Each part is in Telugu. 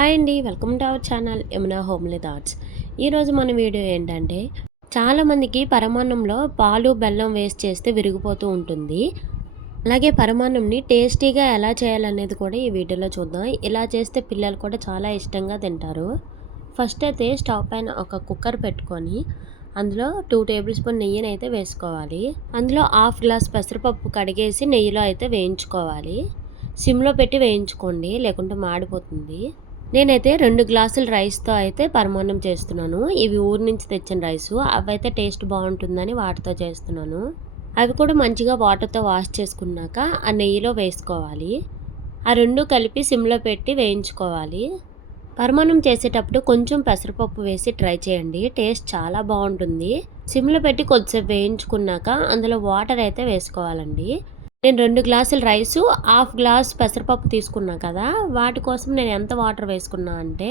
హాయ్ అండి welcome to our channel Yamuna homely thoughts. ఈరోజు మన వీడియో ఏంటంటే చాలామందికి పరమాన్నంలో పాలు బెల్లం వేస్ట్ చేస్తే విరిగిపోతూ ఉంటుంది. అలాగే పరమాన్నంని టేస్టీగా ఎలా చేయాలనేది కూడా ఈ వీడియోలో చూద్దాం. ఇలా చేస్తే పిల్లలు కూడా చాలా ఇష్టంగా తింటారు. ఫస్ట్ అయితే స్టవ్ పైన ఒక కుక్కర్ పెట్టుకొని అందులో టూ టేబుల్ స్పూన్ నెయ్యిని అయితే వేసుకోవాలి. అందులో హాఫ్ గ్లాస్ పెసరపప్పు కడిగేసి నెయ్యిలో అయితే వేయించుకోవాలి. సిమ్లో పెట్టి వేయించుకోండి లేకుంటే మాడిపోతుంది. నేనైతే రెండు గ్లాసుల రైస్తో అయితే పరమాన్నం చేస్తున్నాను. ఇవి ఊరి నుంచి తెచ్చిన రైసు. అవైతే టేస్ట్ బాగుంటుందని వాటితో చేస్తున్నాను. అవి కూడా మంచిగా వాటర్తో వాష్ చేసుకున్నాక ఆ నెయ్యిలో వేసుకోవాలి. ఆ రెండు కలిపి సిమ్లో పెట్టి వేయించుకోవాలి. పరమాన్నం చేసేటప్పుడు కొంచెం పెసరపప్పు వేసి ట్రై చేయండి. టేస్ట్ చాలా బాగుంటుంది. సిమ్లో పెట్టి కొద్దిసేపు వేయించుకున్నాక అందులో వాటర్ అయితే వేసుకోవాలండి. నేను రెండు గ్లాసులు రైసు హాఫ్ గ్లాస్ పెసరపప్పు తీసుకున్నా కదా. వాటి కోసం నేను ఎంత వాటర్ వేసుకున్నా అంటే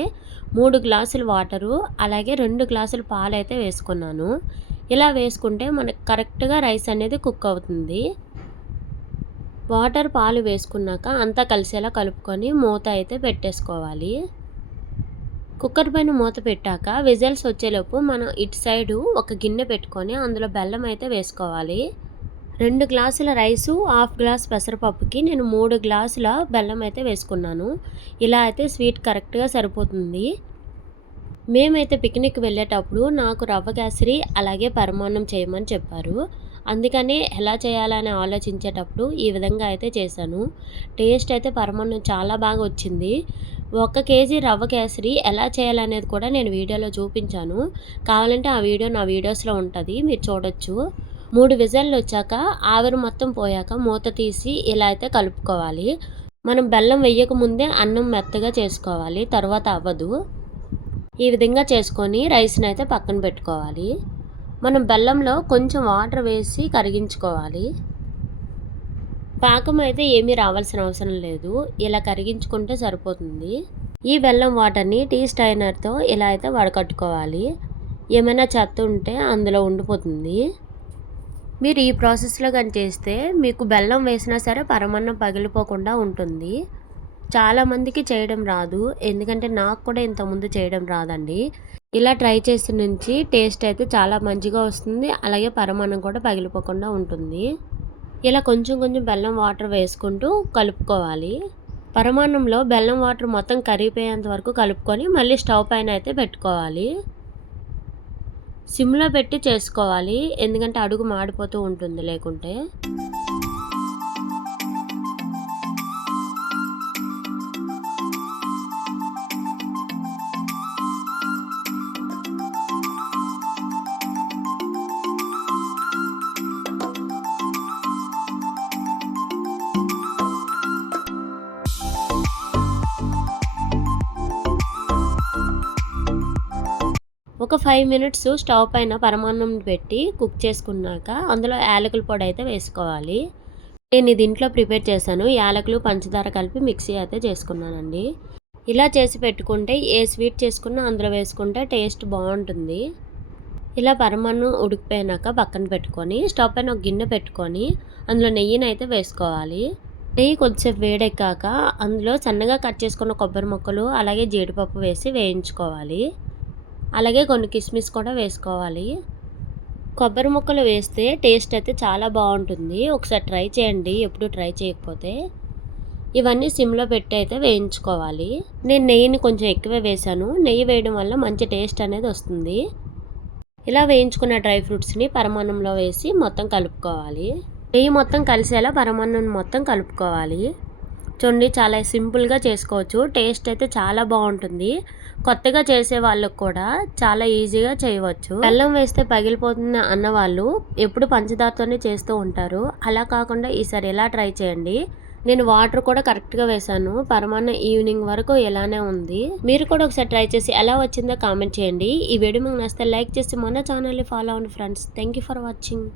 మూడు గ్లాసులు వాటరు అలాగే రెండు గ్లాసులు పాలు అయితే వేసుకున్నాను. ఇలా వేసుకుంటే మనకు కరెక్ట్గా రైస్ అనేది కుక్ అవుతుంది. వాటర్ పాలు వేసుకున్నాక అంతా కలిసేలా కలుపుకొని మూత అయితే పెట్టేసుకోవాలి. కుక్కర్ పైన మూత పెట్టాక విజల్స్ వచ్చేలోపు మనం ఇటు సైడు ఒక గిన్నె పెట్టుకొని అందులో బెల్లం అయితే వేసుకోవాలి. రెండు గ్లాసుల రైసు హాఫ్ గ్లాస్ పెసరపప్పుకి నేను మూడు గ్లాసుల బెల్లం అయితే వేసుకున్నాను. ఇలా అయితే స్వీట్ కరెక్ట్గా సరిపోతుంది. మేమైతే పిక్నిక్ వెళ్ళేటప్పుడు నాకు రవ్వ కేసరి అలాగే పరమాన్నం చేయమని చెప్పారు. అందుకని ఎలా చేయాలని ఆలోచించేటప్పుడు ఈ విధంగా అయితే చేశాను. టేస్ట్ అయితే పరమాన్నం చాలా బాగా వచ్చింది. ఒక కేజీ రవ్వ కేసరి ఎలా చేయాలనేది కూడా నేను వీడియోలో చూపించాను. కావాలంటే ఆ వీడియో నా వీడియోస్లో ఉంటుంది మీరు చూడొచ్చు. మూడు విజల్లు వచ్చాక ఆవిరి మొత్తం పోయాక మూత తీసి ఇలా అయితే కలుపుకోవాలి. మనం బెల్లం వేయక ముందే అన్నం మెత్తగా చేసుకోవాలి తర్వాత అవ్వదు. ఈ విధంగా చేసుకొని రైస్ని అయితే పక్కన పెట్టుకోవాలి. మనం బెల్లంలో కొంచెం వాటర్ వేసి కరిగించుకోవాలి. పాకం అయితే ఏమీ రావాల్సిన అవసరం లేదు. ఇలా కరిగించుకుంటే సరిపోతుంది. ఈ బెల్లం వాటర్ని టీ స్టైనర్తో ఇలా అయితే వడకట్టుకోవాలి. ఏమైనా చెత్త ఉంటే అందులో ఉండిపోతుంది. మీరు ఈ ప్రాసెస్లో కానీ చేస్తే మీకు బెల్లం వేసినా సరే పరమన్నం పగిలిపోకుండా ఉంటుంది. చాలామందికి చేయడం రాదు. ఎందుకంటే నాకు కూడా ఇంతకుముందు చేయడం రాదండి. ఇలా ట్రై చేసిన నుంచి టేస్ట్ అయితే చాలా మంచిగా వస్తుంది. అలాగే పరమాన్నం కూడా పగిలిపోకుండా ఉంటుంది. ఇలా కొంచెం కొంచెం బెల్లం వాటర్ వేసుకుంటూ కలుపుకోవాలి. పరమాన్నంలో బెల్లం వాటర్ మొత్తం కరిగిపోయేంత వరకు కలుపుకొని మళ్ళీ స్టవ్ పైన అయితే పెట్టుకోవాలి. సిమ్లో పెట్టి చేసుకోవాలి. ఎందుకంటే అడుగు మాడిపోతూ ఉంటుంది లేకుంటే. ఒక ఫైవ్ మినిట్స్ స్టవ్ పైన పరమాన్నం పెట్టి కుక్ చేసుకున్నాక అందులో యాలకుల పొడి అయితే వేసుకోవాలి. నేను ఇది ఇంట్లో ప్రిపేర్ చేశాను. యాలకులు పంచదార కలిపి మిక్సీ అయితే చేసుకున్నానండి. ఇలా చేసి పెట్టుకుంటే ఏ స్వీట్ చేసుకున్నా అందులో వేసుకుంటే టేస్ట్ బాగుంటుంది. ఇలా పరమాన్నం ఉడికిపోయినాక పక్కన పెట్టుకొని స్టవ్ పైన ఒక గిన్నె పెట్టుకొని అందులో నెయ్యిని అయితే వేసుకోవాలి. నెయ్యి కొద్దిసేపు వేడెక్కాక అందులో సన్నగా కట్ చేసుకున్న కొబ్బరి ముక్కలు అలాగే జీడిపప్పు వేసి వేయించుకోవాలి. అలాగే కొన్ని కిస్మిస్ కూడా వేసుకోవాలి. కొబ్బరి ముక్కలు వేస్తే టేస్ట్ అయితే చాలా బాగుంటుంది. ఒకసారి ట్రై చేయండి ఎప్పుడు ట్రై చేయకపోతే. ఇవన్నీ సిమ్లో పెట్టి అయితే వేయించుకోవాలి. నేను నెయ్యిని కొంచెం ఎక్కువ వేసాను నెయ్యి వేయడం వల్ల మంచి టేస్ట్ అనేది వస్తుంది. ఇలా వేయించుకున్న డ్రై ఫ్రూట్స్ని పరమాన్నంలో వేసి మొత్తం కలుపుకోవాలి. నెయ్యి మొత్తం కలిసేలా పరమాన్నం మొత్తం కలుపుకోవాలి. చూడండి చాలా సింపుల్గా చేసుకోవచ్చు. టేస్ట్ అయితే చాలా బాగుంటుంది. కొత్తగా చేసే వాళ్ళకు కూడా చాలా ఈజీగా చేయవచ్చు. బెల్లం వేస్తే పగిలిపోతుంది అన్న వాళ్ళు ఎప్పుడు పంచదారతోనే చేస్తూ ఉంటారు. అలా కాకుండా ఈసారి ఎలా ట్రై చేయండి. నేను వాటర్ కూడా కరెక్ట్గా వేసాను పరమాన్న ఈవినింగ్ వరకు ఎలానే ఉంది. మీరు కూడా ఒకసారి ట్రై చేసి ఎలా వచ్చిందో కామెంట్ చేయండి. ఈ వీడియో మీకు నచ్చితే లైక్ చేసి మన ఛానల్ని ఫాలో అవ్వండి friends. Thank you for watching.